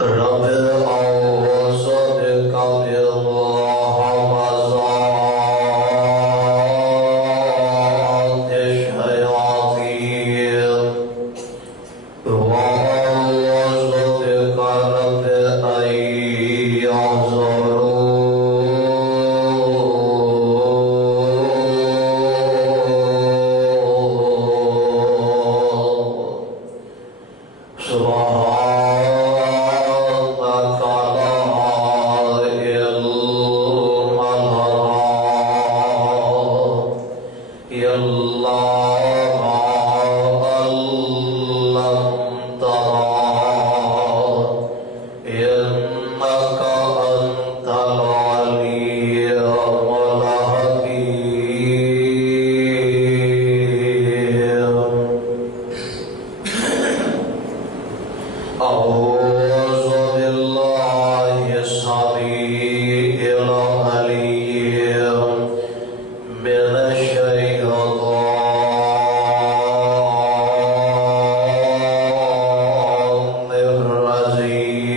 رب أعوذ بك من همزات الشياطين وأعوذ بك رب أن يحضرون سبحانك لا علم لنا إلا ما علمتنا إنك أنت العليم الحكيم أعوذ بالله السميع العليم من الشيطان الرجيم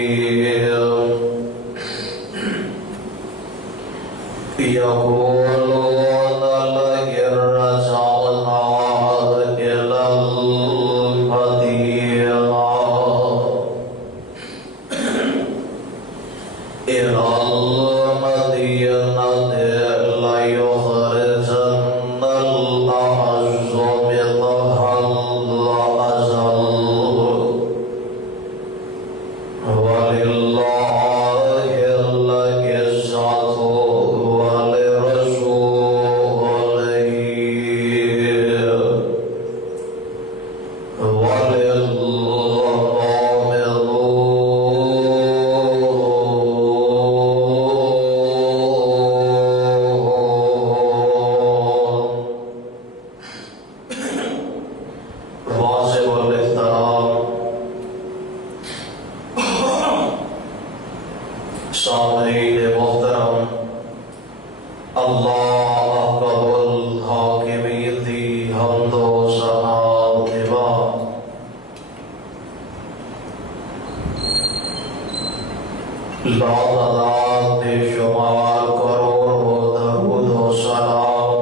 يقولون لئن رجعنا إلى المدينة ليخرجن الأعز منها الأذل ولله العزة ولرسوله واضح الاحترام سامعین محترم، اللہ اکبر الحاکمین دی حمد و ثنا کے بعد لعنات بے شمار کروڑ و درود و سلام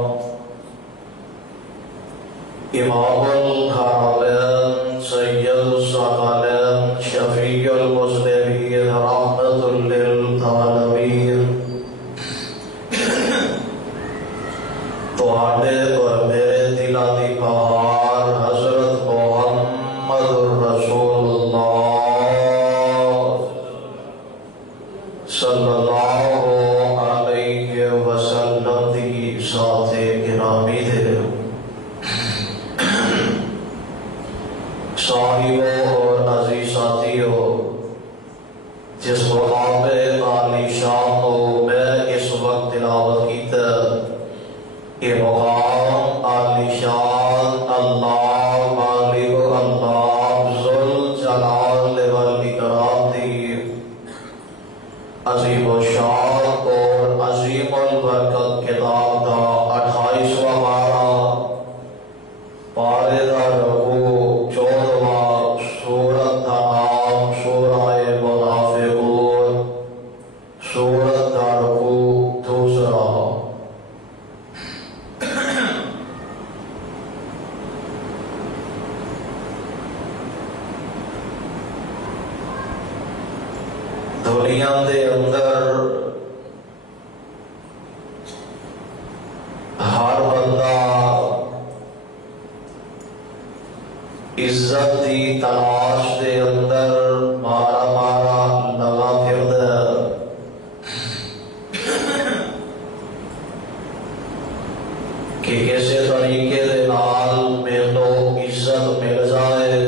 امام الحرمین سید الثقلین شفیع المسلمین رحمت للعالمین تواڈے اور میرے دلہ دی بہار حضرت محمد رسول اللہ صلی اللہ علیہ وسلم دی ذات گرامی دے صاحبوں اور عزیز ساتھیوں، جس مقام عالی شان کو میں اس وقت تلاوت کیتا، یہ مقام عالی شان اللہ مالک اللہ ذوالجلال والاکرام دی عظیم الشان اور عظیم البرکت کتاب کا 28واں پارہ، پارے دا رکوع 14واں، سورت کا نام سورہ منافقون، سورت کا رکوع 2. دنیا دے اندر ہر بندہ عزت دی تلاش دے اندر مارا مارا لگا پھردا ہے، کہ کیسے طریقے دے نال مینوں عزت مل جائے،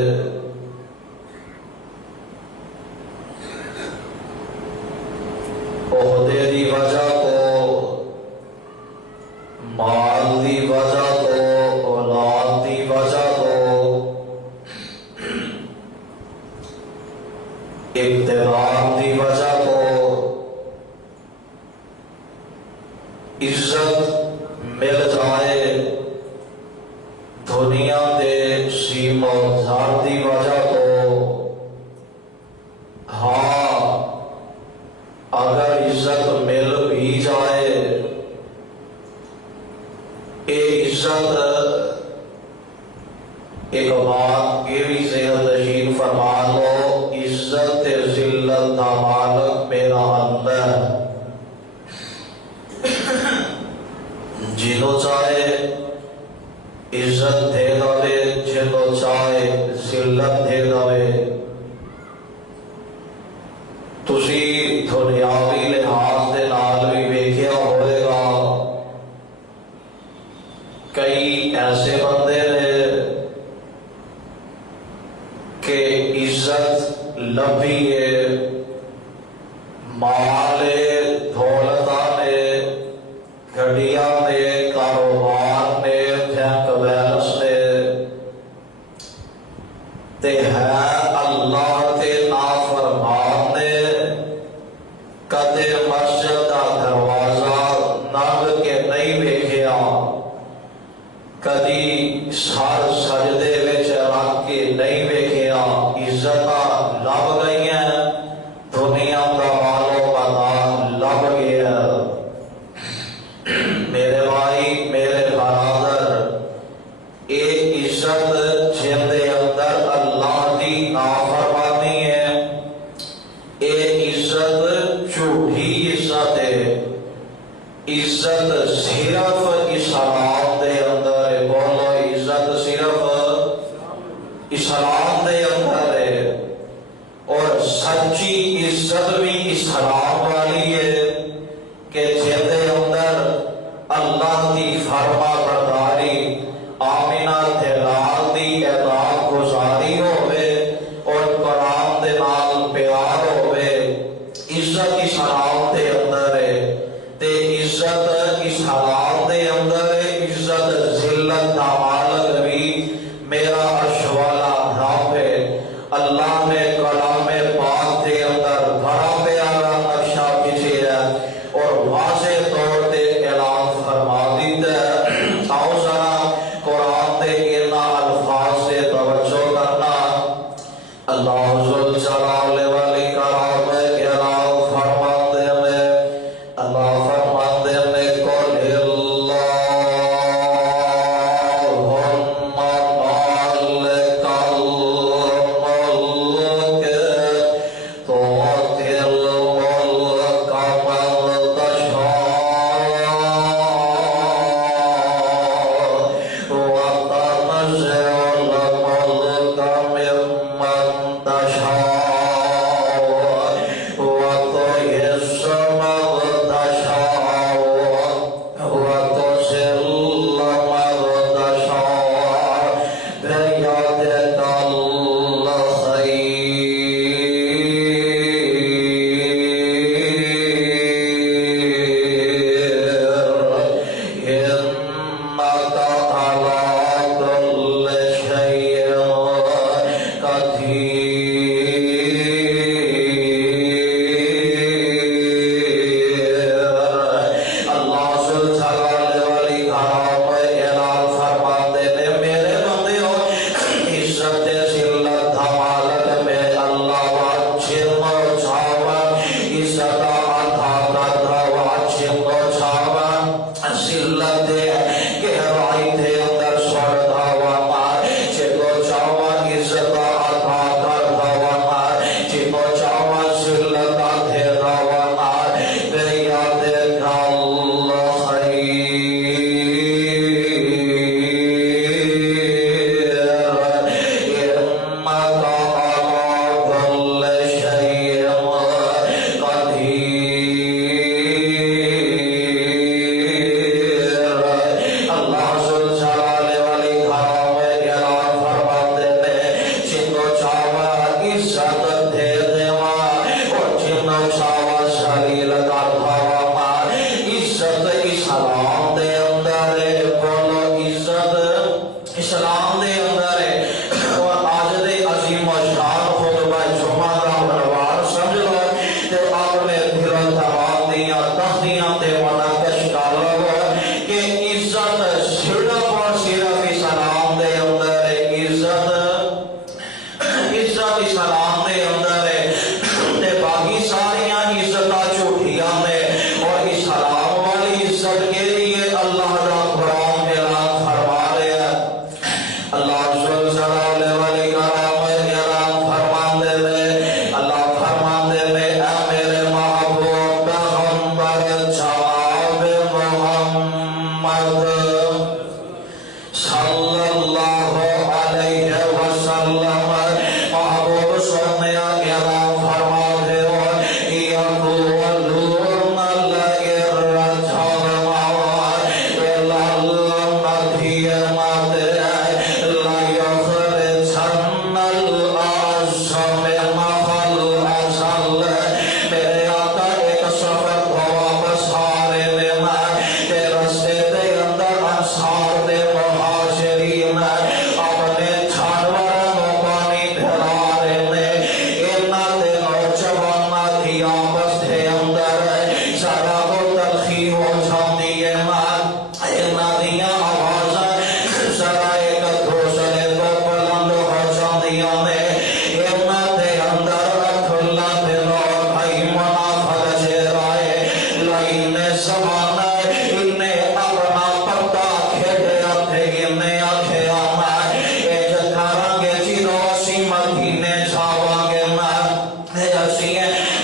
عہدے دی وجہ تو، مال دی وجہ تو، اولاد دی وجہ تو، اقتدار دی وجہ تو عزت مل جائے، دنیا دے سیم و زار دی وجہ تو ہاں عزت مل بھی جائے، عزت ایک بات یہ بھی ذہن نشین فرما لو، عزت ذلت دا مالک میرا اللہ، جنوں چاہے عزت دے دے، جنوں چاہے ذلت دے دے۔ تسی دنیاوی لحاظ دے نال بھی ویکھیا ہوئے گا، کئی ایسے بندے نے کہ عزت لبھی ہے، مال دولت نے، گھڑیاں نے، کاروبار نے، بینک بیلنس نے، تے ہے اللہ تے نافرمان نے، کدے مسجد دا دروازہ ننگ کے نہیں ویکھیا، کدی سر سجدے وچ رکھ کے نہیں ویکھیا، عزت لب گئی ہیں، دنیا دا مالو پتا لب گیا۔ میرے بھائی، میرے برادر، ایک عزت جن دے اندر اللہ دی نافرمانی ہے، ایک عزت جھوٹی عزت ہے۔ عزت صرف اسلام دے اندر ہے، بولو عزت صرف اسلام دے اندر ہے، اور سچی عزت بھی اسلام والی ہے کہ جن دے اندر اللہ دی فرما برداری، آمینہ دلال دی اطاعت گزاری ہوئے، اور قرآن دے نال پیار ہوئے، عزت اسلام دے اندر ہے۔ تے عزت اسلام دے اندر ہے، عزت ذلت دا مالک بھی میرا عرش والا رب ہے۔ اللہ نے کلام پاک دے اندر بڑا پیارا نقشہ کھینچا ہے اور واضح طور پہ اعلان فرما دیتا ہے۔ آؤ ذرا قرآن دے ان الفاظ سے توجہ کرنا۔ اللہ ذوالجلال والاکرام کے اعلان فرماتے فرماتے ہو یقولون لئن رجعنا إلى المدينة ليخرجن الأعز منها الأذل. میرے آقا ایک سفر کو واپس آنے میں کہ رستے دے اندر انصار دے مہاجرین اپنے جانوروں کو پانی پھیلانے میں انہاں دے نوجواناں دی آپس دے اندر ذرا کو تلخی ہو جاتی ہے. انہاں دیاں آوازاں ذرا ایک دوسرے کو بلند ہو جاندیاں نے. انہاں دے اندر عبداللہ بن ابی منافق جرائے لائن زمانہ انہیں اپنا پردہ کھیڑیا تھے. انہیں آکھے آماں ایک کارانگے چیرو اسی مدینے جاوانگے اسی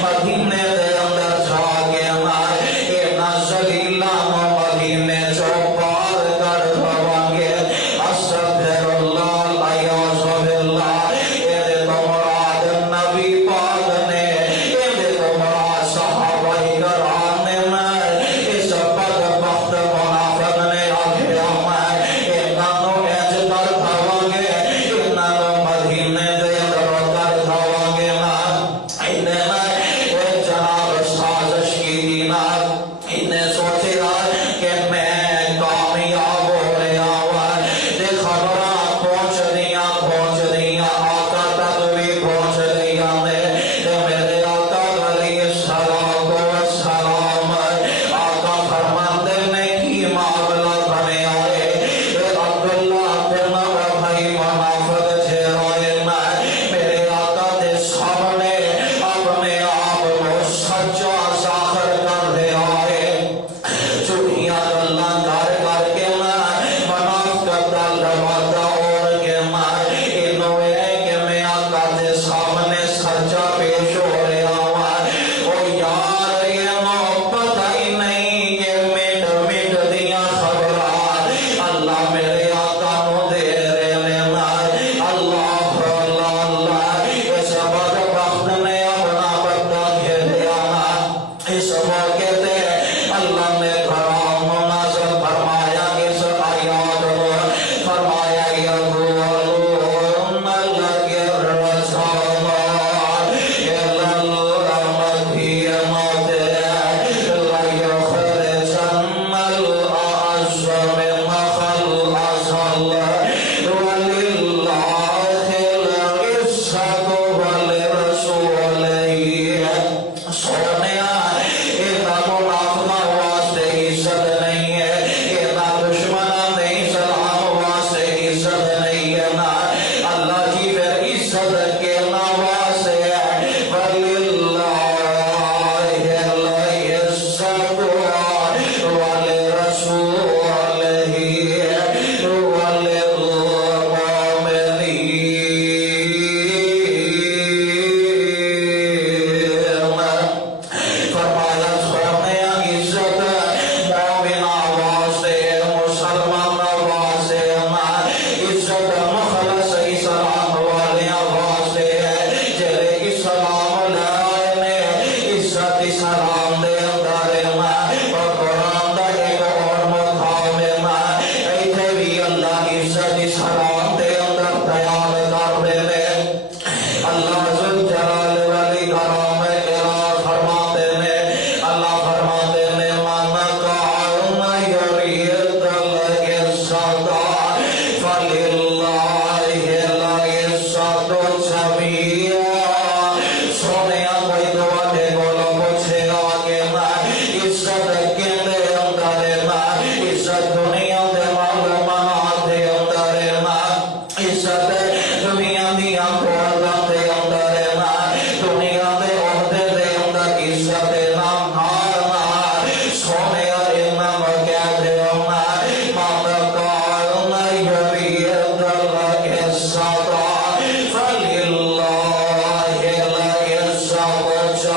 مدینے دے اندر جاگے اینا زلیلان مدینے جو پار کر دوانگے. استغفر اللہ علیہ باللہ. ایدے تو مراد نبی پاک نے ایدے تو مراد صحابہ کرام نے اس بدبخت منافق نے آگے آمائے اینا نو ایج کر دھوانگے اینا نو مدینے دے اندر کر دھوانگے. انہیں جناب سازش کی دینا انہیں سوچے کہ میں کامیاب ہو رہا ہوا دے خبراں پہنچ دیا آقا تک بھی پہنچ دیا میرے آقا علیہ السلام آقا فرماتے نے کی معاملہ بنے آئے عبداللہ بن ابی منافق جرائے میرے آقا دے سامنے اپنے آپ کو سچا ظاہر کر دے آئے. جھوٹیاں گلاں کر کے منافقت دا لبادہ اوڑھ کے انہوں کہ میں آقا دے سامنے سچا پیش ہو رہا ہوں. او یار انہوں پتہ ہی نہیں کہ مٹ دیاں خبرات اللہ میرے آقا نو دے رہے اللہ اس بدبخت نے اپنا بردہ کھیلیا. اس موقع تے اللہ نے کرام نازل فرمایا اس آیات کو فرمایا یقولون لئن رجعنا إلى المدينة ليخرجن الأعز منها الأذل ولله العزة ولرسوله. سونیا اینا منافقہ واسطے عزت نہیں ہے اینا دشمنہ نہیں سلام واسطے عزت نہیں ہے اللہ کی پھر عزت کے واسطے ہے. وَلِلَّهِ الْعِزَّةُ وَلِرَسُولِهِ وَلِلْمُؤْمِنِينَ. فرمایا سونیا عزت مومن واسطے مسلمان واسطے عزت مخلص اسلام والے واسطے جڑے اسلام لائے نے عزت اسلام دے اندر اور قرآن دا ایک اور مقام ایتھے بھی اللہ عزت اسلام دے اندر بیان کر دے. اللہ ذوالجلال والاکرام فرماتے نے اللہ فرماتے نے من کان یرید العزت فللہ العزت جمیعا. سونیا کوئی دوڑے بولو پوچھے گا کہ عزت کیندے اندر عزت دنیا دے معلومات دے اندر عزت دنیا دیا قوتاں دے اندر دنیا دے عہدے دے اندر عزت نام سونیا انہاں کہہ دے من کان یرید العزت فللہ العزت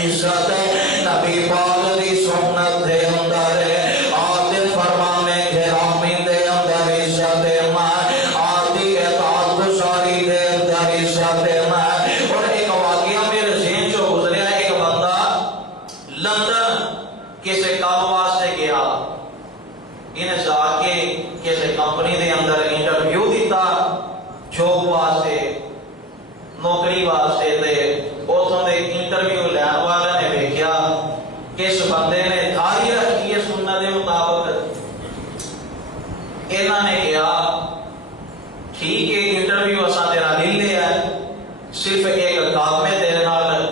عزت نبی پاک دی سنت دے اندر آدھے فرمانے گرامی دے اندر عزت آدھی اطاعت گزاری دے اندر عزت اور ایک واقعہ میرے ذہن چو گزریا ایک بندہ لندن کسی کام واسطے گیا انہیں جا کے کسی کمپنی دے اندر انٹرویو دیتا جاب واسطے نوکری واسطے تے اتوں دے انٹرویو لین والے نے دیکھا کہ اس بندے نے داڑھی رکھی ہے سنت کے مطابق انہوں نے کہا ٹھیک ہے انٹرویو اساں تیرا لے لیا ہے صرف ایک کام ہے تیرے نال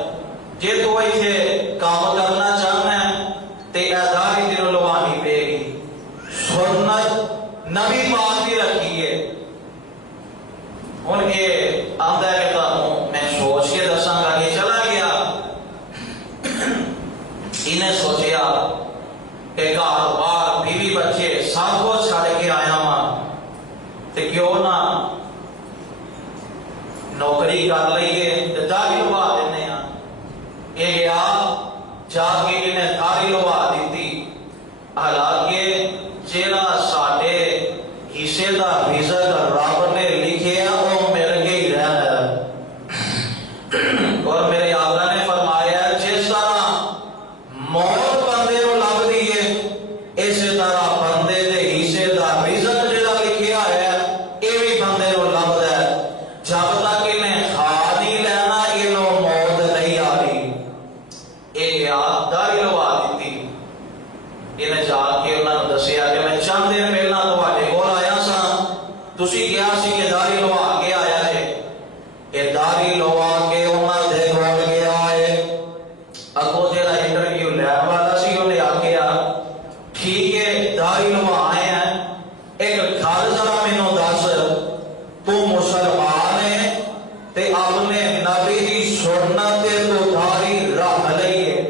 جے تو ایتھے کام کرنا چاہنا ہے تے اے داڑھی تینوں لوانی پے گی سنت نبی پاک کی رکھی ہے ان کے آمدہ ہے کہ میں سوچ کے دساں گا کہ چلا گیا انہیں سوچیا کہ کاروبار بیوی بچے سب کو چھڑ کے آیا ہاں تے کیوں نہ نوکری کر لئیے تے داڑھی لوا دینے ہیں یہ گیا جا کے انہیں داڑھی لوا دیتی حالانکہ جیڑا ساڈے حصے دا رزق رب نے لکھے وہ مل کے ہی رہنا ہے اور میرے آقا نے فرمایا جس طرح موت بندے کو لب دیے اسی طرح بندے دے حصے دا رزق جیڑا لکھیا ہے یہ بھی بندے کو لبدا ہے جب تک انہیں کھا نہیں لینا انہوں موت نہیں آ رہی یہ گیا داڑھی لوا دیتی انہیں جا کے انہوں نے دسیا کہ میں چند دن پہلا تواڈے کول آیا سا تسی کیا سی کہ داڑھی لوا کے آیا ہے یہ داڑھی لوا کے انہوں دے کول گیا ہے اگوں جڑا انٹرویو لین والا سی انہیں آکھیا ٹھیک ہے داڑھی لوا آئے ہیں ایک گل ذرا مینوں دس تو مسلمان ہے تے اپنے نبی دی سنت تے تو داڑھی رکھ لئی ہے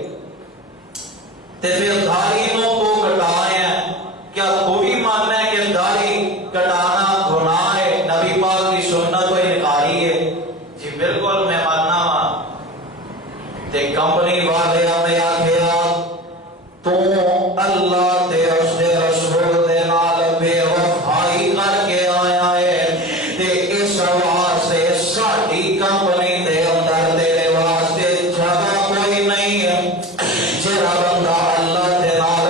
تے پھر داڑھی نو تو کٹائے ہیں کیا تو بھی ماننا ہے کہ داڑھی کٹانا گناہ ہے نبی پاک کی سنت کو انکاری ہے جی بالکل میں ماننا ہاں تے کمپنی والے ہمیں آکھیا تو اللہ تے اس دے رسول دے نال بے وفائی کر کے آیا ہے تے اس واسطے ساڈی کمپنی دے اندر تیرے واسطے جگہ کوئی نہیں ہے جڑا بندہ اللہ دے نال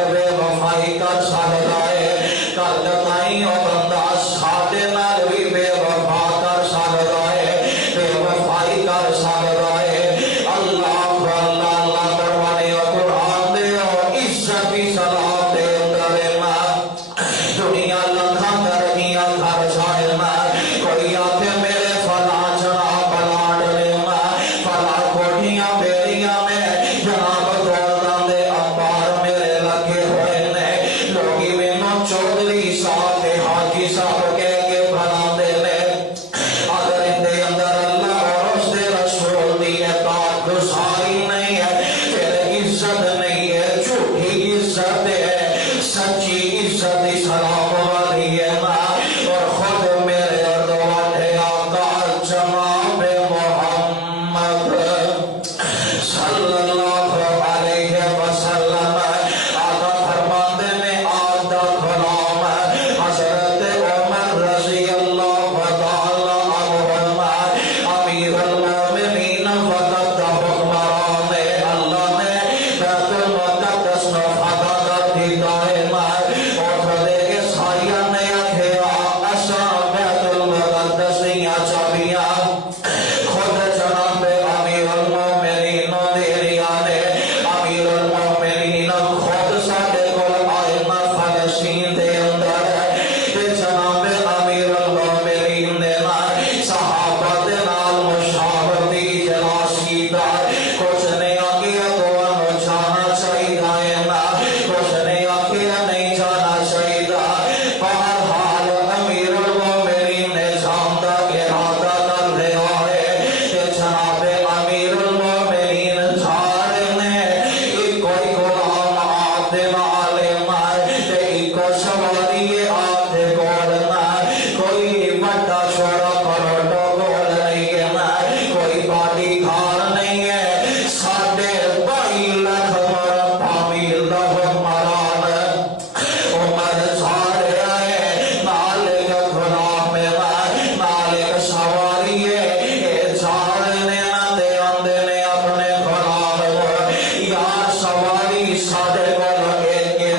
یار سواری سادے والا کے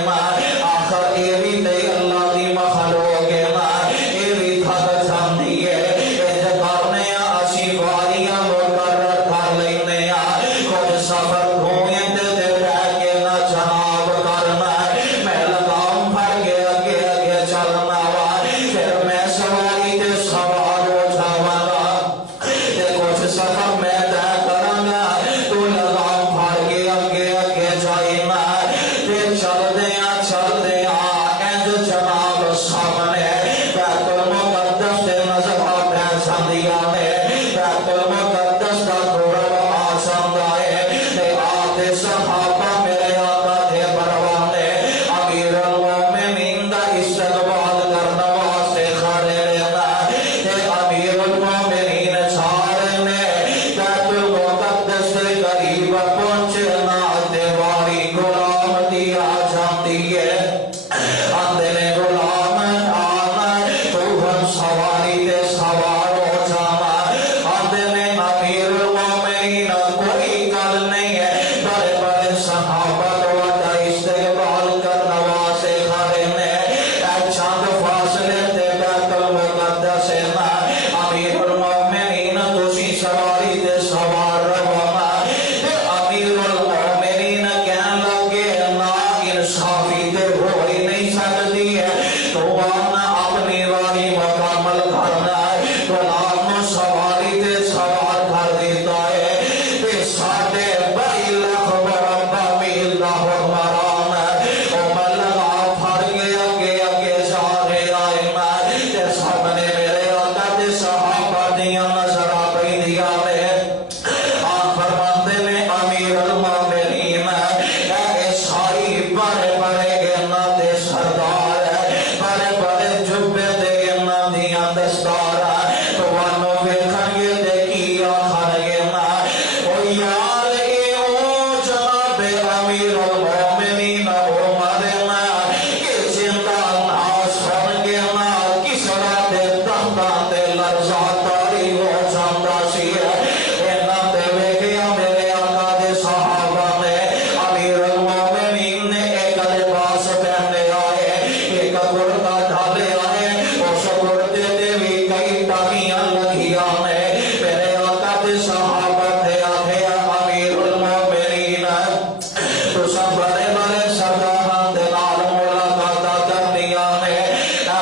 آخر یہ بھی تے اللہ دی مخلوق یہ بھی تھک جاندی ہے کرنے اسی واریاں مقرر کر لینے کچھ سفر گھومیں تے رہ کے نہ جناب کرنا میں لگام پھڑ کے اگے اگے چلنا وا پھر میں سواری تے سوار ہو جاواں گا تے کچھ سفر میں طے کراں گا تو لگام پھڑ کے اگے اگے جائینا تے چل دیاں انج جناب سامنے بیت المقدس تے نظر پہ جاندیاں نے بیت المقدس دا قرب آ جاندا ہے تے آتے صحابہ میرے آقا دے پروانے امیر المومنین دا استقبال کرنا واسطے کھڑے رہنا تے امیر المومنین سارے نے بیت المقدس دے قریب پہنچے نال تے واری غلام دی آ جاندی ہے آندے نے غلام آنا تو ہم سواری تے سوار ہو جانا آندے نے امیر المومنین کوئی گل نہیں ہے بڑے بڑے صحابہ کا استقبال کرنا واسطے کھڑے نے چند فاصلے تے بیت المقدس ہے نا امیر المومنین تسی سواری تے سوار رہو تے امیر المومنین کہن لگے نا انصافی تے ہو ہی نہیں سکتی ہے تو آنا اپنی واری مکمل کرنا ہے غلام سواری تے سوار کر دیتا ہے تے ساڑھے 22 لاکھ مربع میل دا حکمران او ملغا پھڑ کے اگے اگے جا رہا ہے تے سامنے میرے آقا تے صحابہ دیاں نظراں پیندیاں نے فرماندے نے امیر المومنین اے ساری بڑے بڑے انہاں دے سردار بڑے بڑے جبے دے انہاں دیاں دستار تانوں ویکھن گے تے کی آکھن گے نا او یار اے او جناب امیر المومنین عمر کہ زندہ ناس سن کے نا کسرا دے تختاں تے لرزاں تاری ہو جاندا سی انہاں تے ویکھیا میرے آقا دے صحابہ نے امیر المومنین نے ایک لباس پہنے آئے ایک کرتا ڈالے آئے اس کرتے تے بھی کئی ٹانیاں لگیاں نے میرے آقا دے صحابہ نے آکھے امیر المومنین تساں بڑے بڑے سرداراں دے نال ملاقات کرنیاں نے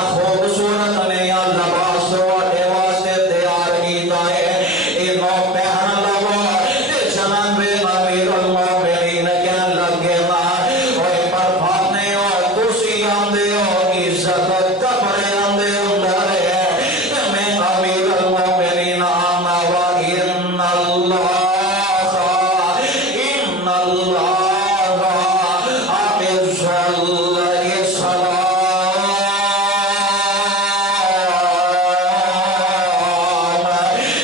خوبصورت نے لباس تواڈے واسطے تیار کیتا ہے اینوں پہن لو تے جناب امیر المومنین کہن لگے نا اوے پروانے او تسی آندے ہو عزت کپڑے آندے اندر ہے تے میں امیر المومنین آنا وا ان اللہ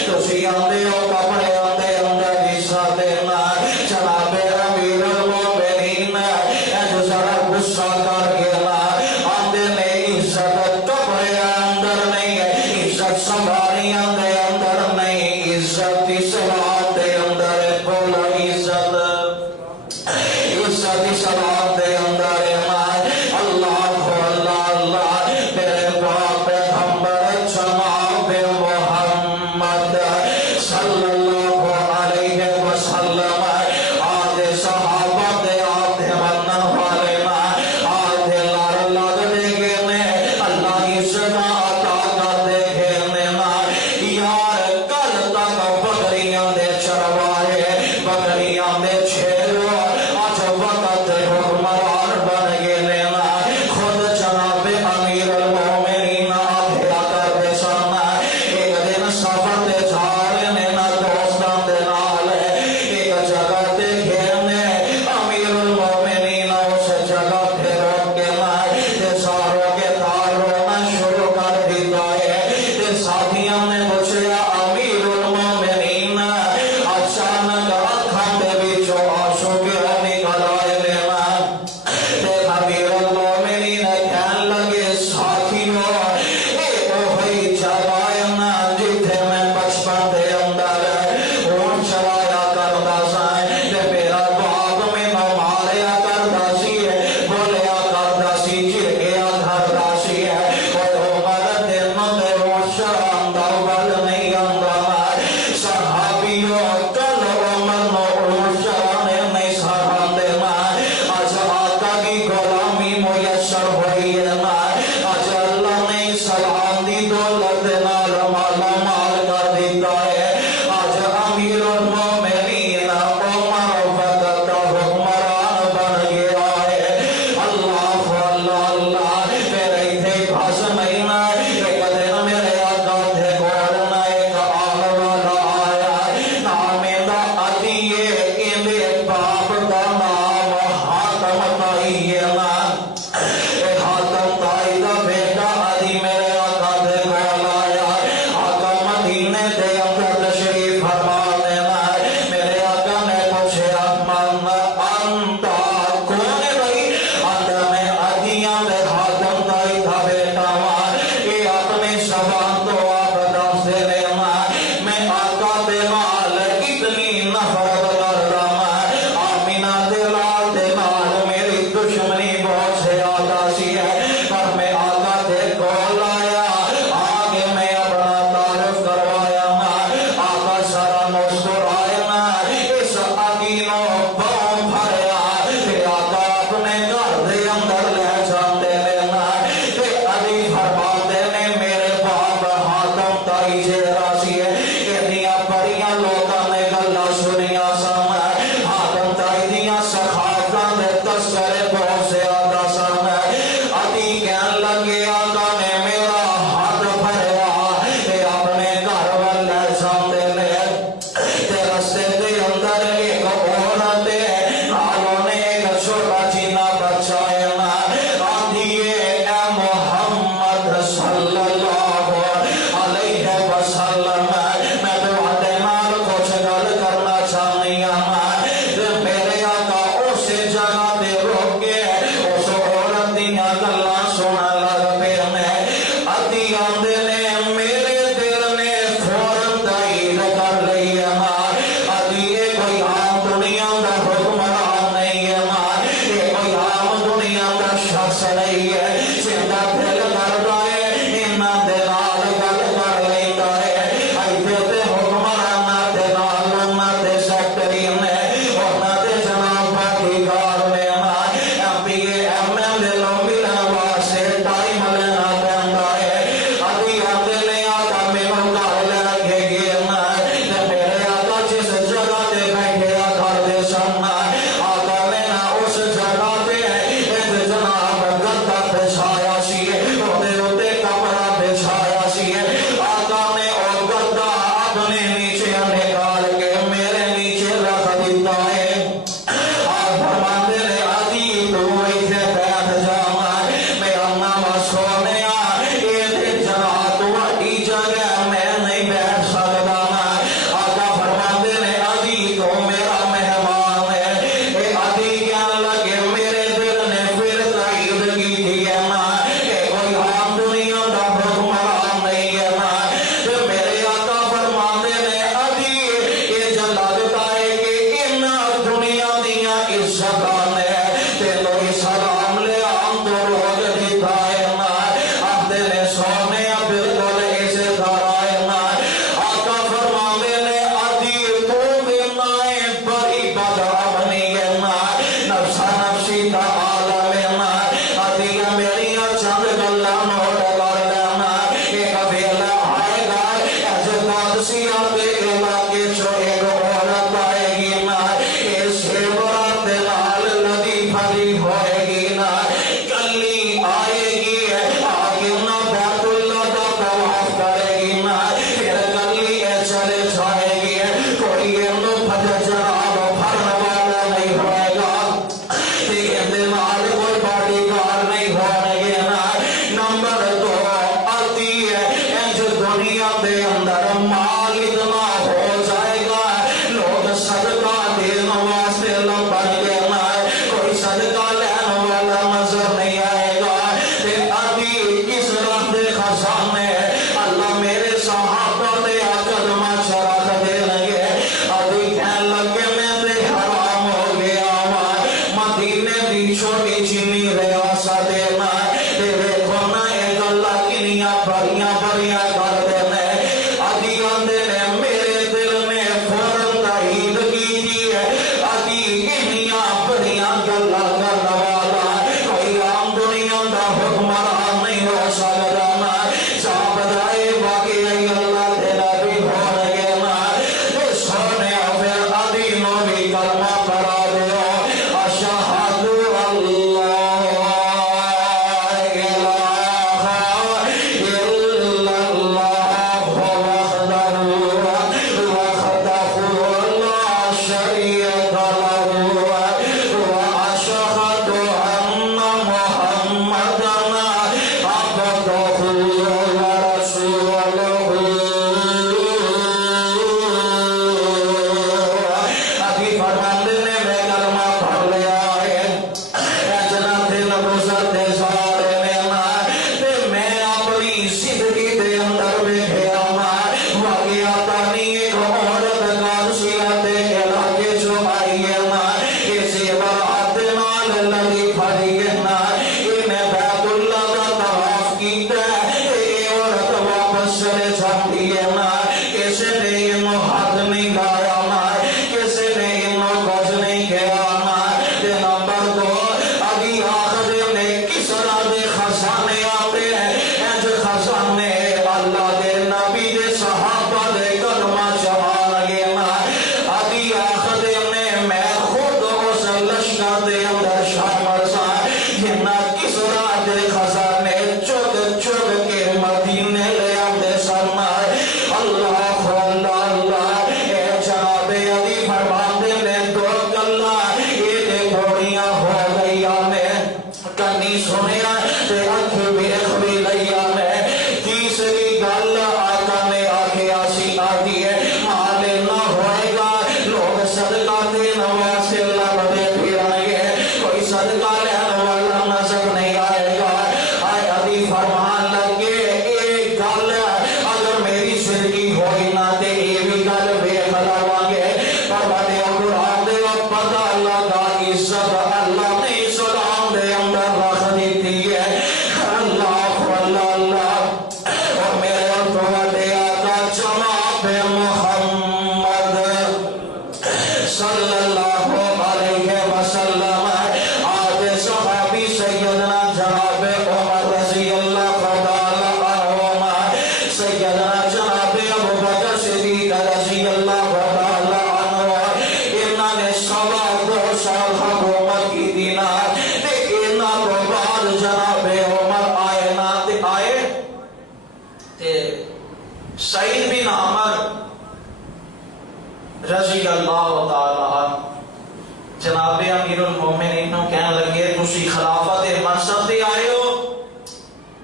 تسی آندے ہو کپڑے آندے اندر عزت دینا جناب امیر المومنین جو سارا غصہ کر کے نا آندے نے عزت کپڑے اندر نہیں ہے عزت سواریاں دے اندر نہیں عزت اسلام دے اندر ہے بولو عزت اسلام دے اندر ہے اللہ اللہ اللہ میرے باپ پیغمبر جناب محمد صلی اللہ علیہ وسلم آدھے صحابہ دے آدھے منن والے آدھے لار لگنے کے نے اللہ عزت عطا کر دے گھیرنے یار کل تک بکریاں دے چروائے بکریاں دے چھیرو آج وقت ہو انتا کون ہے بھائی اندر میں ادیاں دے حاتم تائی تھا بیٹا یہ اپنے زبان تو آپ دم سے لینا میں آقا دے نال اتنی نفرت کر رہا آمینہ دے لال دے نال میری دشمنی بہت سے آتا سی ہے پر میں آقا دے کول آیا آگے میں اپنا تعارف کروایا آقا سارا مسکرایا اس عقینوں باؤں بھریا کہ آقا اپنے گھر دے اندر لے جاتے لینا کہ علی فرماتے نے میرے باپ حاتم تائی جیرا سی ہے اتنیا بڑیاں لوگاں نے گلہ سنیا سامنے حاتم تائی دیا سخافتاں دے تذکرے بہت سے آتا سامنے علی کہن لگے آقا نے میرا ہاتھ بھریا کہ اپنے گھر والے جاتے لے تے رستے دے اندر ایک عورت نالوں نے ایک چھوٹا جینا بچایا آدھیے اے محمد صلی اللہ علیہ وسلم میں تو نال کچھ گل کرنا چاہنی ہوں میرے آقا اس جگہ تے روک کے اس عورت دیاں گلاں سنن لگ پے ادی آندے نے میرے دل نے فوراً تائید کر لئی ادی یہ کوئی عام دنیا دا حکمران نہیں ہے یہ کوئی عام دنیا دا شخص نہیں ہے جندا دل کردا ہے انہاں دے نال گل کر لیندا ہے ایتھے تے حکمراناں دے نال انہاں دے سیکٹری نے انہاں دے جناب باقیگار نے M P M L A لو ملن واسطے ٹائم لینا پیندا ہے ادی آندے نے آقا مینوں گھر لے کے گئے تے میرے آقا جس جگہ تے بیٹھے گھر دے سن آقا نے نہ اس جگہ تے ایک جناب گدا بچھایا سی اودے اوتے کپڑا بچھایا سی آقا نے او گدا اپنے نیچے نکال کے میرے نیچے رکھ دیتا ہے آپ فرماتے نے ادی تو ایتھے بیٹھ جا میرا نام سونے یہ جناب تہاڈی جگہ میں نہیں بیٹھ سکتا آقا فرماتے نے ادی تو میرا مہمان ہے اے ادی کہنے لگے میرے دل نے پھر تائید کی تھی کہ کوئی عام دنیا دا حکمران نہیں ہے تے میرے آقا فرماتے نے ادی یہ جو لگتا ہے کہ ان دنیا دیاں عزتاں نے تینوں سلام لے عام تو روک دیتا ہے آتے نے سونے بالکل ایسے طرح آقا فرماتے نے ادی تو بنائے بڑی بدعملی ہے نفسا نفسی کا عالم ہے ادی میری چند گلاں نوٹ کر لینا ایک ویلا آئے گا ایسے قادسیہ کے علاقے چو ایک عورت آئے گی اس عبرت نال لدی پھلی ہوئے گی کلی آئے گی آگے نہ بیت اللہ کا طواف کرے گی پھر کلی چلے جائے گی کوئی پھٹ جناب بھرن والا نہیں ہوئے گا نال کوئی باڈی گارڈ نہیں ہوئے گے نمبر 2 آتی ہے انج دنیا دے اندر مال اتنا ہو جائے گا لوگ صدقہ دین واسطے لمبن گے کوئی صدقہ لین والا نظر نہیں آئے گا تے ابھی اس رات خزانے اللہ میرے صحابہ دے قدمہ چرخ دے لگے ابھی کہن لگے میں تے حرام ہو گیا مدینے دی چھوٹی چینی ریاست دینا تے دیکھو نا ایک اللہ کنیاں بڑیاں بڑیاں کر دینے ابھی آندے نے میرے دل نے فوراً تائید کی تھی ابھی کنیاں بڑیاں گلا کرنا والا کوئی عام دنیا دا حکمران نہیں ہو سکتا صاحب دائے باقی اللہ دینا بھی ہو رہے سونے پھر ابھی نو بھی کلمہ پڑھا دے اشہد اللہ سنیا تے اکھی ویکھ بھی لیا میں تیسری گل آقا نے آکھیا سی آدھی ہے مال نہ ہوئے گا لوگ صدقہ دین واسطے لبدے پھریں گے کوئی صدقہ لین والا نظر نہیں آئے گا آئے ابھی فرمان لگے ایک گل اگر میری زندگی ہوئی نہ تے یہ بھی گل بے خلاواں گے پر بڑے قرآن دے پتہ لگا عزت اللہ نے اسلام دے اندر رکھ دیتی ہے اللہ اللہ اور میرے اور آقا جناب محمد صلی اللہ علیہ وسلم آج صحابی سیدنا جناب عمر رضی اللہ تعالی عنہ سیدنا جناب ابو بکر صدیق رضی اللہ تعالی عنہ انہوں نے 2.25 سال حکومت کی دینا لیکن تو بعد جناب عمر آئے نہ آئے تے سعید بن عمر رضی اللہ تعالی عنہ جناب امیر المومنین نو کہنے لگے تسی خلافت منصب تے آئے ہو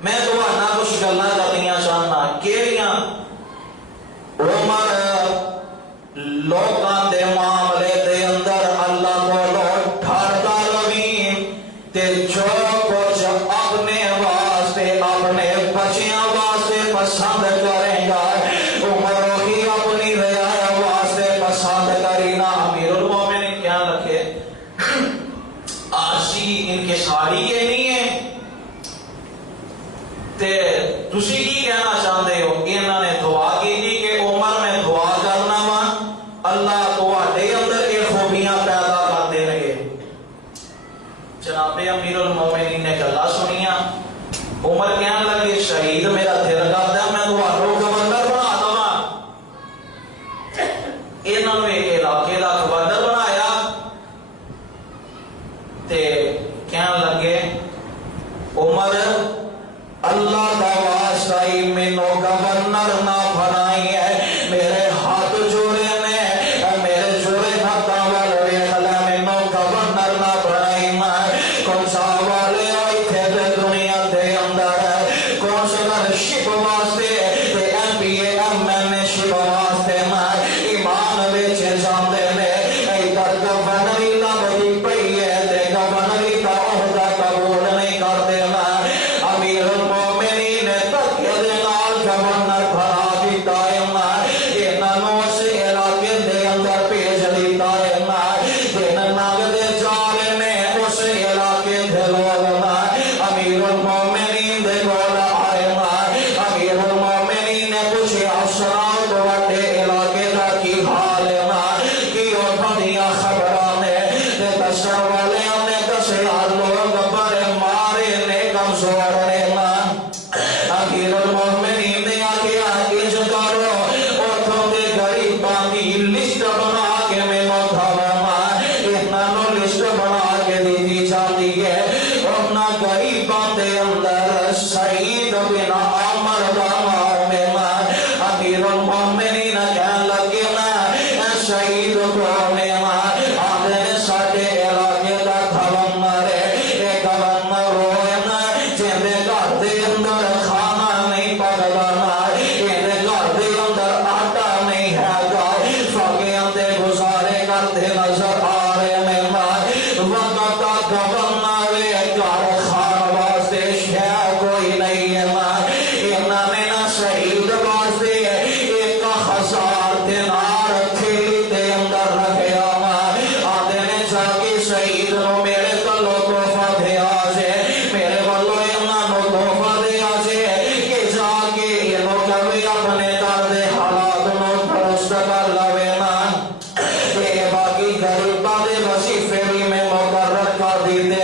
میں تہاڈا کچھ گلاں کرنیاں چاہنا کیڑیاں عمر لوکاں دے معاملے دے اندر اللہ کولوں ڈردا رہی تے جو کچھ اپنے واسطے اپنے بچیاں واسطے پسند کرے گا عمر ہی اپنی رعایا واسطے پسند کری نا امیر المومنین کیا لکھے آسی ان کے ساری یہ نہیں ہے تے تسی کی کہنا چاہتے ہو انہوں نے دعا کی تھی کہ عمر میں دعا کرنا وا اللہ تواڈے اندر یہ خوبیاں پیدا کر دے رہے جناب امیر المومنین نے گلا سنیا عمر کہنے لگے شہید میرا دل کردا میں تہاڈوں گورنر بنا دواں انہوں نے ایک علاقے دا گورنر بنایا تے کہنے لگے عمر اللہ دا واسطہ مینو گورنر نہ بنائی ہے میرے ہاتھ جوڑے نے میرے جوڑے ہاتھاں وال ویکھ لے مینو گورنر نہ بنائی میں کون سا والے ایتھے تے دنیا دے اندر کون سا شپ واسطے تے M P A M N A ship واسطے میں ایمان وچ جاندے نے ادھر گورنری لبدی پئی ہے تے گورنری دا عہدہ قبول نہیں کردے میں امیر المومنین نے تکیے دے نال گورنر بنا دیتا ہے انہوں اس علاقے دے اندر بھیج دیتا ہے ننگ دے جالے نے اس علاقے دے لوگ امیر المومنین دے کول آئے امیر المومنین نے پوچھے افسران کو وڈے علاقے دا کی حال ہے کی وہ بڑیاں خبراں نے تے دسن والے نے دسیا لوگ بڑے مارے نے کمزور نے امیر المومنین نے آکھیا انج کرو اوتھوں دے غریباں دی لسٹ بنا کے مینوں دھاواں انہاں لسٹ بنا کے دی جاتی ہے انہاں غریباں دے اندر سعید بن عمر دا نام ہے امیر المومنین کہن لگے نا سعید کون ہے آدھے ساڈے علاقے دا گورنر ہے یہ گورنر ہوئے نا جن دے گھر دے اندر کھانا نہیں پکدا نا یہ گھر دے اندر آٹا نہیں ہے گا فقیراں دے گزارے کرتے نظر آ رہے ہیں وقت کا گورنر گھر کھان واسطے شے کوئی نہیں ہے انہاں نے نا شہید واسطے 1000 دینار تھیلی دے اندر رکھیا آدھے نے جا کے شہید نو میرے کلو تحفہ دیا جے میرے والو انہاں نو تحفہ دیا جے کہ جا کے انہوں کبھی اپنے در دے حالات نو درست کر لوے نا کہ باقی غریباں دے وظیفے بھی میں مقرر کر دیتے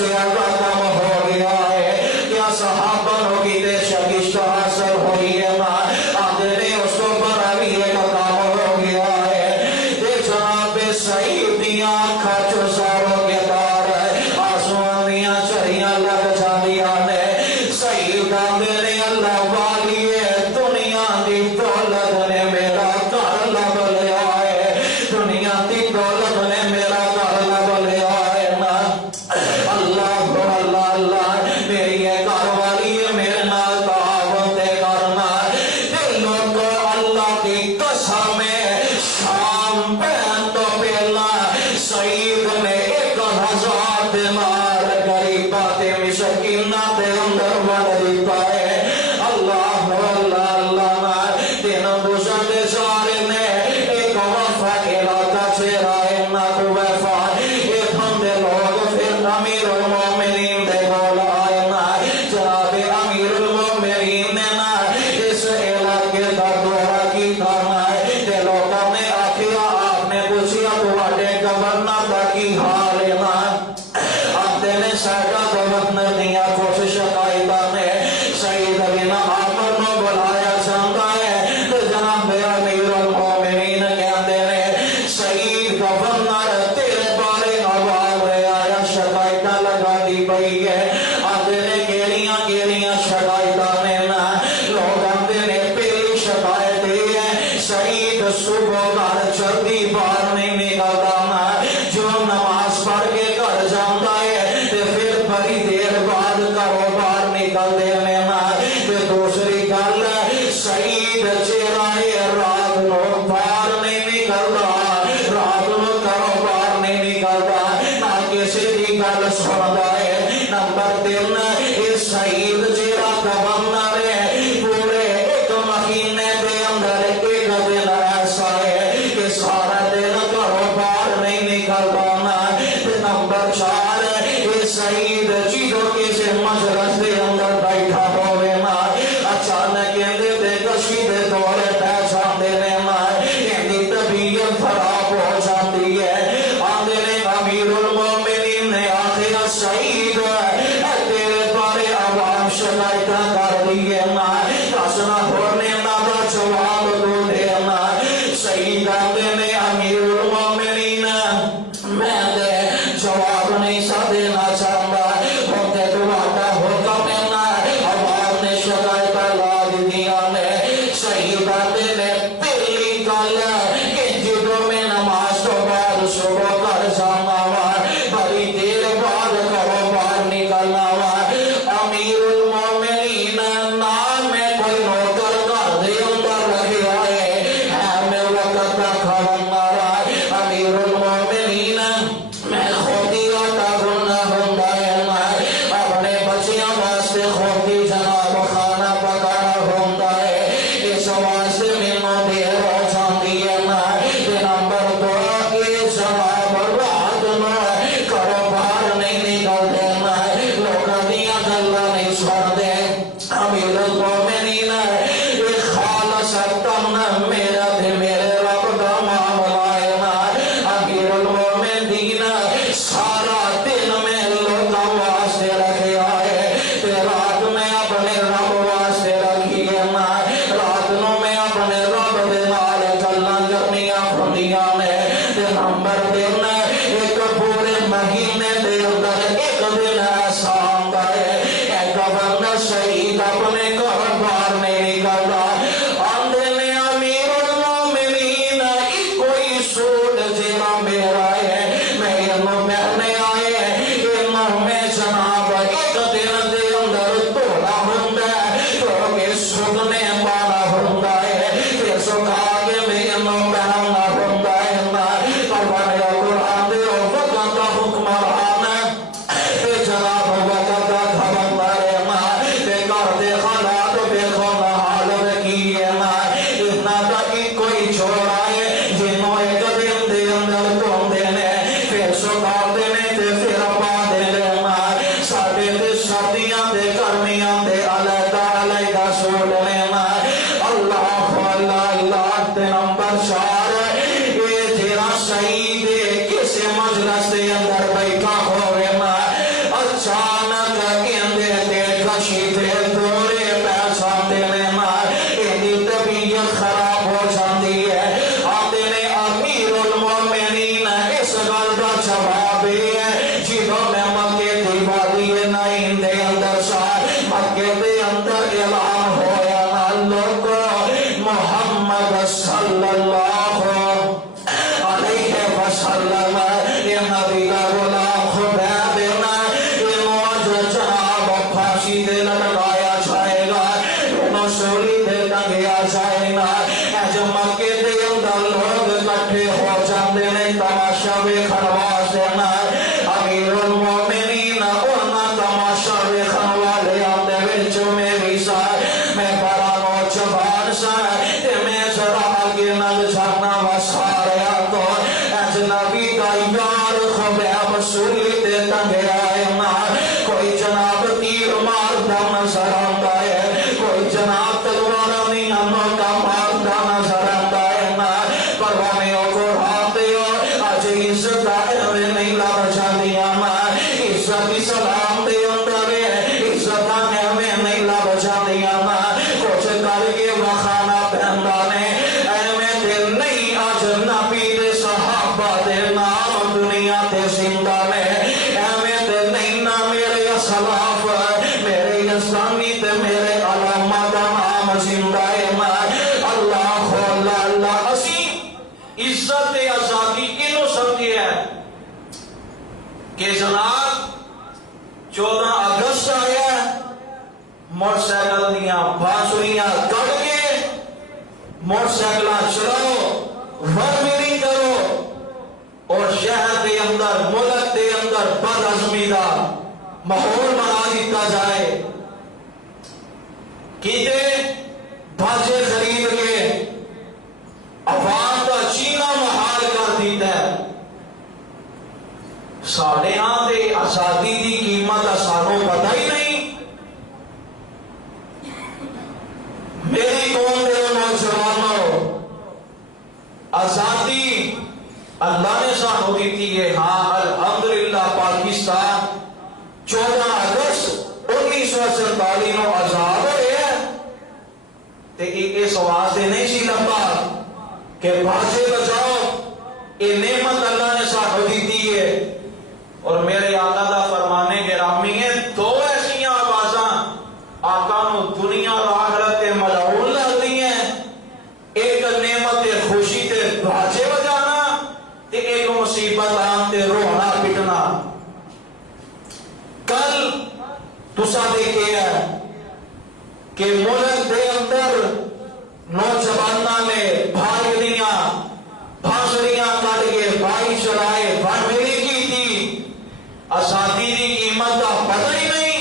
زیادہ کم ہو گیا ہے، کیا صحابہ کی دے شکست حاصل ہوئی ہے نا، آدھے نے اس کو براوی ایک کام ہو گیا ہے، دے جناب سعید دیاں آنکھا جو ساروں کے دار ہے، آسمان دیاں چڑیاں لگ جاندیاں نے، سعید آدھے نے اللہ والی ہے، دنیا دی دولت نے میرا گھر لگ لیا ہے، دنیا دی دولت نے میرا گھر لگ لیا ہے نا، اللہ اللہ اللہ میری یہ گھر والی ہے، میرے نال تعاون دے کرنا، دلوں کو اللہ کی قسم ہے، شام پہن تو پہلا سعید نے 1000 دینار غریبات مسکینہ دے اندر وڈ دیتا ہے، اللہ اللہ اللہ دن دوسرے دے سارے نے ایک وفا علاقہ چہرہ ہے نا تو وفا ایک بندے لوگ پھر امیر المومنین دے گول آئے نا، جناب امیر المومنین نے نا اس علاقے کا دورہ کی تھا نا، تے لوگوں نے آخیا آپ نے پوچھیا تواڈے گورنر دا کی حال ہے نا، آتے نے ساڈا گورنر دیاں کچھ شکایتاں نے سعید بن عامر نو بلایا جاندا ہے، تے جناب امیر المومنین کہندے نے سعید گورنر تیرے بارے آواز رہے آیا شکایتاں لگا دی پئی ہے، آتے نے کیڑیاں شکایتاں نے نا، لوگ آتے نے پہلی شکایت یہ ہے سعید صبح گھر جلدی باہر نہیں نکلتا نا، جو نماز پڑھ کے گھر جاندا ہے تے پھر بڑی دیر بعد گھروں باہر نکلدے نے نا، تے دوسری گل سعید چہرہ ہے رات نو باہر نہیں نکلتا، رات نو گھروں باہر نہیں نکلتا، نہ کسی دی گل سندا ہے، نمبر 3 یہ سعید چہرہ گورنر ہے، پورے ایک مہینے دے اندر ایک دن ایسا ہے کہ سارا دن گھروں باہر نہیں نکلتا نا، نمبر 4 یہ سعید جدو کسی مجلس دے اندر بیٹھا ہوئے نا، اچانک کہندے تے کشی دے دورے پہ جاندے نے نا، کہندی طبیعت خراب ہو جاتی ہے، آندے نے امیر المومنین نے آخر سعید تیرے بارے عوام شکایتاں کر دی ہے نا، دسنا ہونے نا دا جواب دو دے نا، سعید آندے نے امیر المومنین میں دے جواب نہیں سا دینا چاہتا، ہوتے تواڈا حکم ہے نا، عوام نے شکایتاں لا دتیاں نے، سعید آندے نے پہلی گل کہ جدوں میں نماز تو بعد صبح گھر جانا وا، بڑی دیر بعد گھروں باہر نکلنا وا، امیر المومنین نہ میں کوئی نوکر گھر دے اندر رکھیا ہے میں وقت کا کھانا رہا، امیر المومنین میں خودی آٹا گھننا ہوندا ہے نا، اپنے بچیاں واسطے خودی جناب کھانا پکانا ہوندا ہے، اس واسطے مینوں دیر ہو جاندی ہے نا، نمبر 2 یہ جناب رات نو گھروں باہر نہیں نکلدے نا، لوکاں دیاں گلاں نہیں سندے، امیر المومنین یہ خالص تن میرا تے میرے رب دا معاملہ ہے نا، امیر المومنین سارا دن میں لوکاں واسطے رکھیا ہے، تے رات میں اپنے رب واسطے رکھی ہے نا، رات نو میں اپنے رب دے نال گلاں کرنیاں ہوندیاں نے، تے نمبر 3 ایک پورے مہینے دے اندر ایک دن ایسا آندا ہے اے گورنر سعید اپنے گھر باہر نہیں نکلتا، آندے نے امیر المومنین کوئی سوٹ جینا میرا ہے میں انہوں پہنے آئے انہوں میں جناب عزت اسلام دے اندر ہے، عزت ہمیں نہیں لب جاندیاں نا، کچھ کر کے وکھانا پیندا نے، ایویں تے نہیں اج نبی دے صحابہ دے نام دنیا تے زندہ نے، ایویں تے نہیں نا میرے اسلاف میرے اسلامی تے میرے علماء دا نام زندہ ہے نا۔ اللہ اللہ اسی عزت آزادی کینوں سمجھے ہے کہ جناب 14 اگست آیا موٹر سائیکل دیاں بانسریاں کٹ کے موٹر سائیکل چلاؤ ورمیری کرو اور شہر دے اندر ملک دے اندر بد عزمی دا ماحول بنا دیتا جائے، کیتے بھاجے خرید کے عوام کا چینا محال کر دیتا ہے۔ ساڑھے ہاں دے آزادی دی قیمت سانوں پتہ ہی نہیں۔ میری قوم دے نوجوانوں، آزادی اللہ نے سانوں دیتی ہے، ہاں الحمدللہ پاکستان 14 اگست 1947 نو آزاد ہوئے ہیں، تے اس واسطے نہیں سی لمبا کہ بازے بچاؤ، یہ نعمت اللہ نے سانوں دیتی ہے۔ اور میرے آقا دا فرمانے گرامی ہے، دو ایسیاں آوازاں آقا نو دنیا اور آخرت تے ملعون لگتی ہیں، ایک نعمت خوشی تے بھاجے بجانا تے ایک مصیبت آن تے رونا پٹنا۔ کل تسا دیکھے ہے کہ ملک دے اندر نوجوانہ نے بھاگ دیاں بھانسریاں کٹ کے بائی چلائے ورمیری کی تھی، آزادی دی قیمت کا پتہ ہی نہیں۔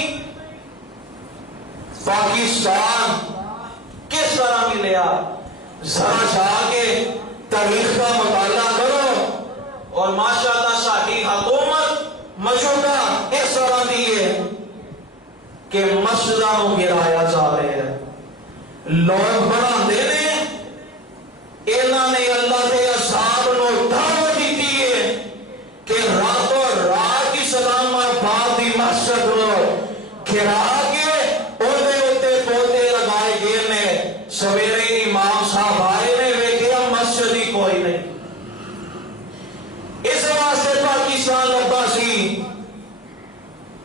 پاکستان کس طرح ملیا؟ ذرا جا کے تاریخ کا مطالعہ کرو اور ماشاءاللہ ساری حکومت موجودہ اس طرح دی ہے کہ مسجدوں کو گرایا جا رہے ہیں، لوگ بڑھا دینے انہوں نے اللہ دے اصحاب نو دعوت دیتی ہے کہ راتوں رات اسلام آباد دی مسجد نو گرا کے اودے اتے پودے لگائے گئے نے، سویرے امام صاحب آئے نے ویکھیا مسجد ہی کوئی نہیں۔ اس واسطے پاکستان لبا سی،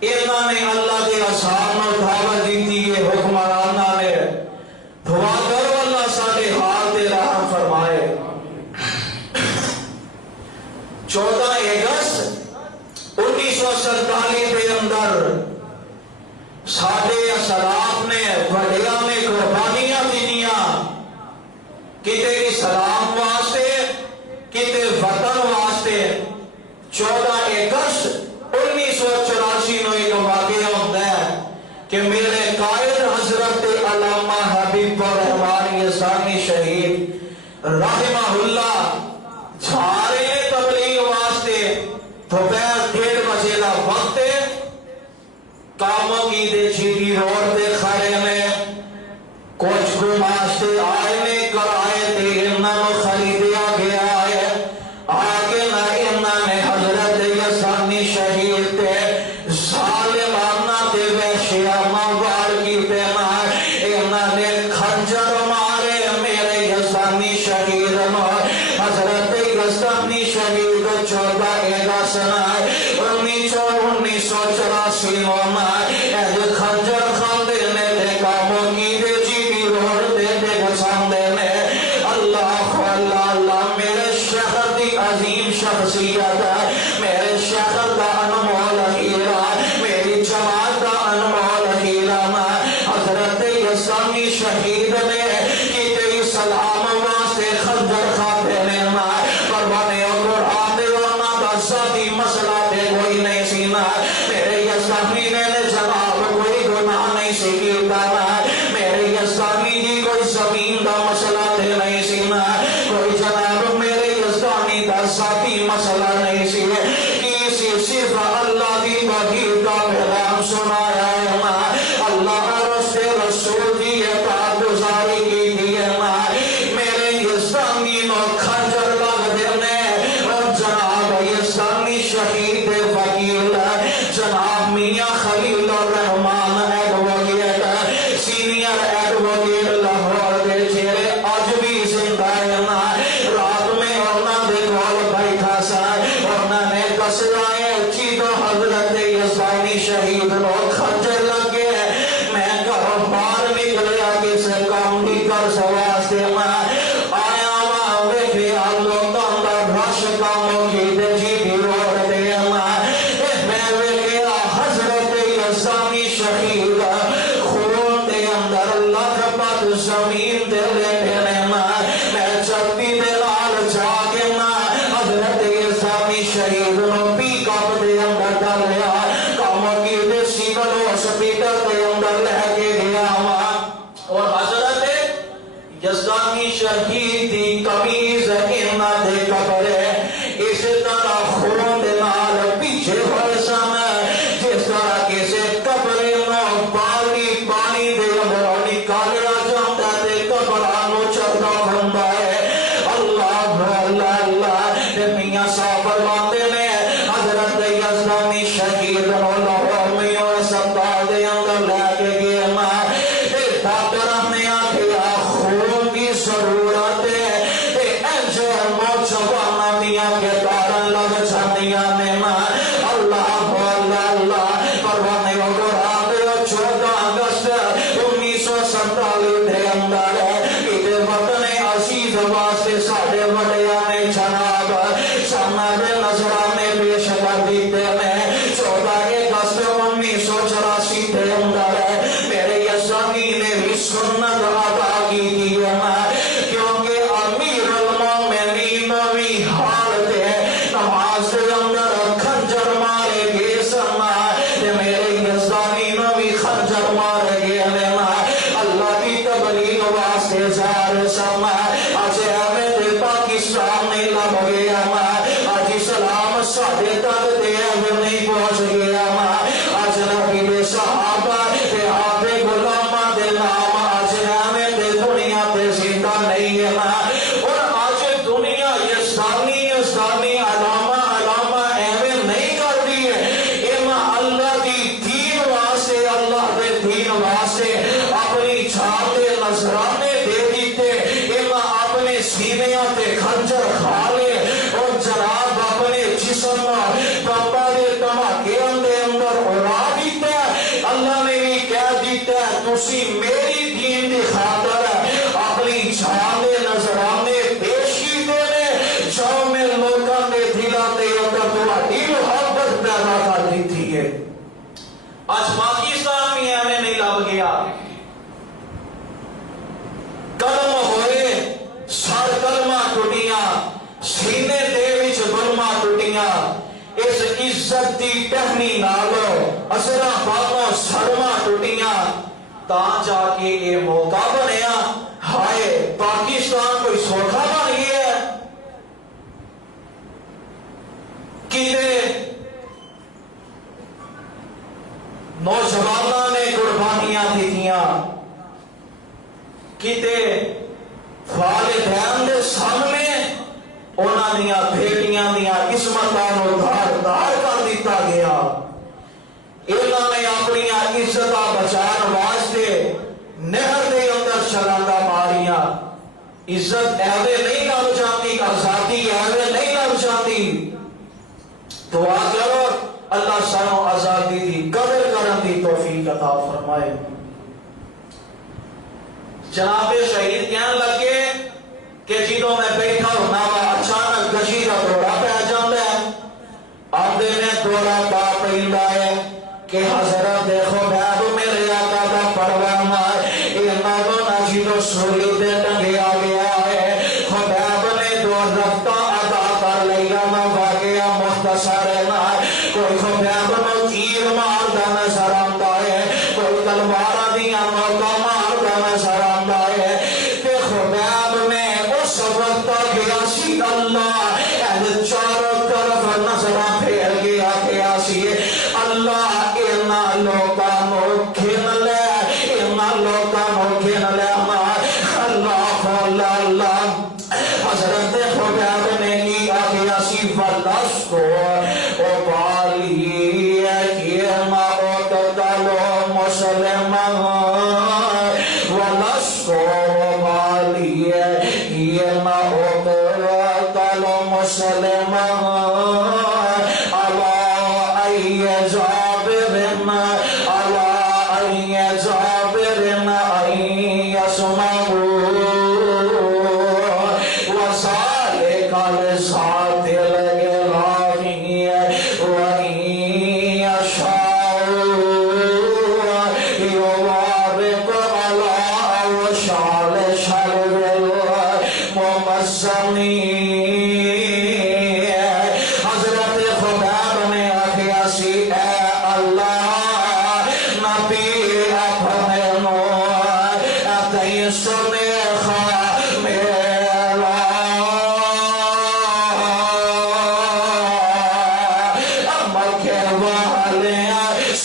انہوں نے اللہ دے اصحاب نو دعوت دیتی ہے، حکمرانہ نے دعا کرو اللہ ساڈے حال تے رحم فرمائے۔ 14 اگست 1947 کے اندر ساڈے اسلاف نے وڈیراں نے قربانیاں دینیاں، کتے اسلام واسطے کتے وطن واسطے۔ 14 اگست 1984 نو ایک واقعہ ہوتا ہے کہ میرے قائد حضرت علامہ حبیب الرحمن یزدانی شہید رحمہ اللہ جا رہے ہیں تبلیغ واسطے، دوپہر 1:30 بجے کا وقت ہے، کاموں کی دے جیٹی روڈ دے کھڑے میں کچھ گماشتے آئے نے کرائے تے انہوں خریدیا گیا ہے، آگے نہ انہوں نے حضرت یزدانی شہید تے ظالمانہ تے وحشیانہ وار کی پینا، انہوں نے خنجر مارے میرے یزدانی شہید نو، حضرت یزدانی شہید 14 اگست 1984 ہونا ایج خنجر خان دینے دے کاموں کی دے جیٹی روڈ دے دے گسان دینے۔ اللہ اللہ میرے شہر دی عظیم شخصیت ہے، میرے شہر دا انمول ہیرا، میری جماعت دا انمول ہیرا، حضرت یزدانی شہید نے کہ تیری سلام واسطے خنجر خان دینے قربانے اور قرآن دے ورنہ دا ذاتی مسئلہ دے کوئی نہیں سینا، میرے یزدانی نے جناب کوئی گناہ نہیں سکیتا، میرے یزدانی جی کوئی زمین دا مسئلہ دے نہیں سینا، کوئی جناب میرے یزدانی دا ذاتی مسئلہ نہیں سینا، کسی صرف اللہ دی توحید کا پیغام سنایا ہے، اللہ رسول رسول دی اطاعت گزاری کی دی ہے، میرے یزدانی نو خنجر لگ دینے، جناب یزدانی شہید وکیل جناب میاں خلیل الرحمان ایڈوکیٹ سینئر ایڈوکیٹ لاہور دے چہرے اج بھی زندہ ہے نا رات میں انہاں دے کول بیٹھا سا انہاں نے دسیا ہے جدوں حضرت یزدانی شہید نو خنجر لگے میں گھروں باہر نکلیا کسے کام دی کر واسطے میں آیا وا ویکھیا لوکاں دا رش کام کیتے جی دی روڑ تے میں ویکھیا حضرت یزدانی شہید خون دے اندر لکھ پت زمین تے لیٹے نے میں چلتی دے نال جا کے حضرت یزدانی شہید نو پی کپ دے اندر ڈالیا کام کیتے سیول ہاسپٹل دے اندر لے کے گیا اور حضرت یزدانی شہید دی قمیض انہاں دے کپڑے اس طرح خون دے نال پیچھے ہوئے سن جس طرح کسے کپڑے نو پانی دے اندر نکالیا جاتا تے کپڑا نو چڑھتا بنتا ہے اللہ اللہ اللہ تے میاں صاحب فرماتے نے حضرت یزدانی شہید نو لاہور میں اور اسپتال دے اندر لے کے گئے ڈاکٹر نے آکھیا خون کی ضرورت ہے ایسے نوجوانوں دیا کتاریں لگ جاندیاں نے اللہ اللہ اللہ پروانے قرآن دے 14 اگست 1947 دے اندر کتے وطن عزیز واسطے ساڈے وڈیاں نے جناب سامنے دے نظرانے پیش کر دیتے ہیں 14 اگست 1984 دے اندر میرے یزدانی نے بھی سنت ادا کی دی کیونکہ امیر المومنین بھی حال دے نماز دے اندر خنجر مارے گے سنا میرے یزدانی نے بھی خنجر مارے گے اللہ کی تبلیغ واسطے زار سما آج احمد پاکستان نہیں لب گیا آج اسلام ساڑھے تک دے نہیں پہنچ گیا آج نبی دے صحابہ دے آپ غلامہ دے نام آج احمد دنیا تے زندہ نہیں ہے اور آج دنیا یزدانی علامہ احمد نہیں کر دی ہے اللہ دی دین واسطے اللہ دے دین واسطے اپنی جان دے نذرانے دے دیتے اپنے سینیاں تے خنجر کھا لے اور جناب اپنے جسم بابا دے دھماکے دے اندر اڑا دیتا ہے اللہ نے بھی کہہ دیتا ہے تسی میری دین دی خاطر اپنی جان دے نذرانے پیش کیتے نے جو میں لوکاں دے دلاں تے اندر تہاڈی محبت پیدا کر دیتی ہے آج پاکستان میں ایویں نہیں لب گیا قلم ہوئے سر کلمہ ٹوٹیاں سینے دے وچ بلما ٹوٹیاں اس عزت دی ٹہنی نالو اثرا بابا سرما ٹوٹیاں تا جا کے یہ موقع بنیا ہائے پاکستان کوئی سوکھا بن گیا ہے کتے نوجوانوں نے قربانیاں دیتیاں کتے والدین دے سامنے انہاں دیاں بیٹیاں دیاں قسمتاں نوں دھار کر دیتا گیا انہاں نے اپنی عزتاں بچان واسطے نہر دے اندر چھلانگاں ماریاں عزت ایویں نہیں لب جاتی آزادی ایویں نہیں لب جاتی دعا کرو اللہ سانو آزادی دی قدر کرن دی توفیق عطا فرمائے جناب شہید کہنے لگے کہ جدوں میں بیٹھا ہونا وا اچانک گشی کا دوڑا پہ جاندے ہیں آدھے نے دوڑا پا پہندا ہے کہ حضرت دیکھو بیاب میرے آقا دا پروانہ انہاں تو نہ جدوں سولی تے ٹنگیا گیا ہے بیاب نے دو رفتہ ادا کر لیا نہ واقعہ مختصر ہے نہ کوئی بیاب نو تیر ماردا نظر آتا ہے کوئی تلوار دیاں موقع ماردا نظر آتا ہے تے خبیب میں اس وقت گیا سی اللہ چاروں طرف نظرہ پھیر گیا سی اللہ انہاں لوکاں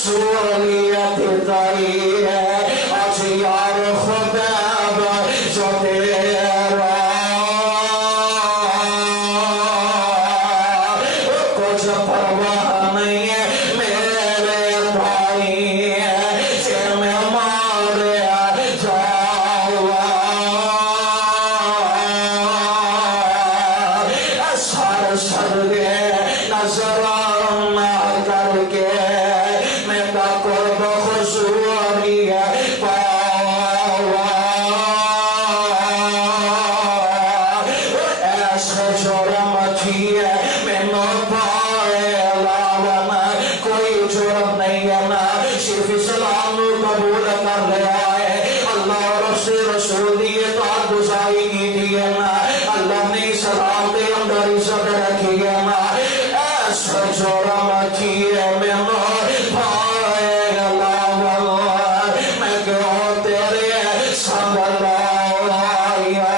رسولیت تاری ہے آج یار خباب جو تیرا کچھ پرواہ نہیں ہے میرے بھائی کہ میں ماریا جاؤں سر سرگے نظر کر کے میں کا قرب خصوری پاوا ایسے جرم کیے میں نو پائے علاوہ کوئی جرم نہیں ہے نا صرف اسلام قبول کر لے آئے اللہ رسول دیئے تو گزائی کی دیئے نا اللہ نے سلام دے اندر عزت رکھی ہے نا ایسا جرم کیے میں نو پائے علاوہ میں کیوں تیرے سنبھل آیا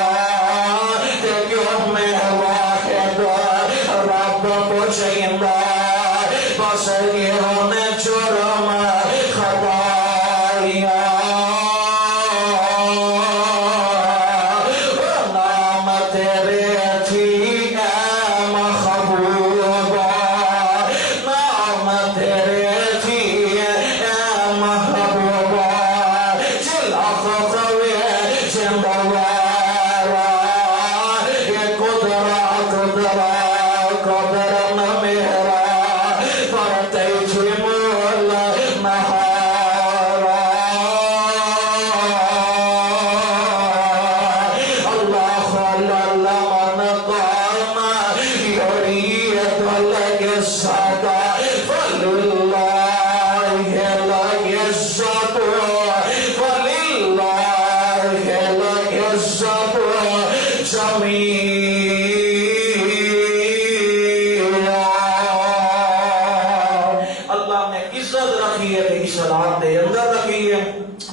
تے کیوں میں واحد رب کو چاہیندہ بس یہ ہونے جرم خطایا نام تیرے تھی اے محبوبہ نام تیرے تھی اے محبوبہ جلا خوفوے زندوارا یہ قدرہ قدر میرا پرتے تھی مول نہارا اللہ خلال من قام یرید لگ سادا فللہ لگ سب فللہ لگ سب جمیعا اللہ نے عزت رکھی ہے اسلام دے اندر رکھی ہے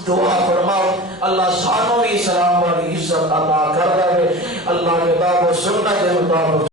دعا فرماؤ اللہ سانوں اسلام والی عزت عطا کر رہے اللہ کتاب و سنت کے مطابق